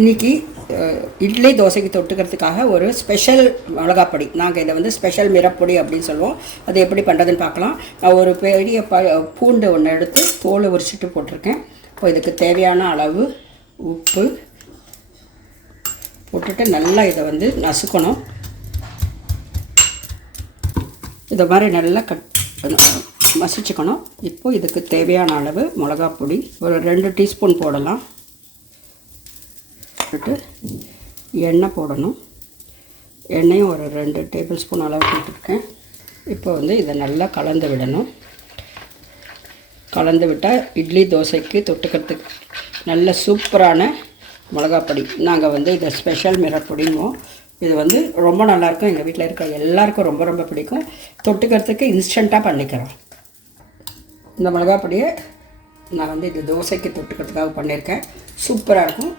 இன்றைக்கி இட்லி தோசைக்கு தொட்டுக்கிறதுக்காக ஒரு ஸ்பெஷல் மிளகாப்பொடி, நாங்கள் இதை வந்து ஸ்பெஷல் மிரப்பொடி அப்படின்னு சொல்லுவோம். அது எப்படி பண்ணுறதுன்னு பார்க்கலாம். நான் ஒரு பெரிய பூண்டு ஒன்று எடுத்து தோலை உரிச்சிட்டு போட்டிருக்கேன். இப்போ இதுக்கு தேவையான அளவு உப்பு போட்டுட்டு நல்லா இதை வந்து நசுக்கணும். இதை மாதிரி நல்லா மசிச்சுக்கணும். இப்போது இதுக்கு தேவையான அளவு மிளகாப்பொடி ஒரு 2 டீஸ்பூன் போடலாம். எண்ணெய் போடணும். எண்ணெயும் ஒரு 2 டேபிள் ஸ்பூன் அளவு போட்டுருக்கேன். இப்போ வந்து இதை நல்லா கலந்து விடணும். கலந்து விட்டால் இட்லி தோசைக்கு தொட்டுக்கிறதுக்கு நல்ல சூப்பரான மிளகாப்பொடி. நாங்கள் வந்து இதை ஸ்பெஷல் மிரப்பொடிங்குவோம். இது வந்து ரொம்ப நல்லாயிருக்கும். எங்கள் வீட்டில் இருக்க எல்லாருக்கும் ரொம்ப ரொம்ப பிடிக்கும். தொட்டுக்கிறதுக்கு இன்ஸ்டண்ட்டாக பண்ணிக்கிறோம். இந்த மிளகாப்பொடியை நான் வந்து இது தோசைக்கு தொட்டுக்கிறதுக்காக பண்ணியிருக்கேன். சூப்பராக இருக்கும்.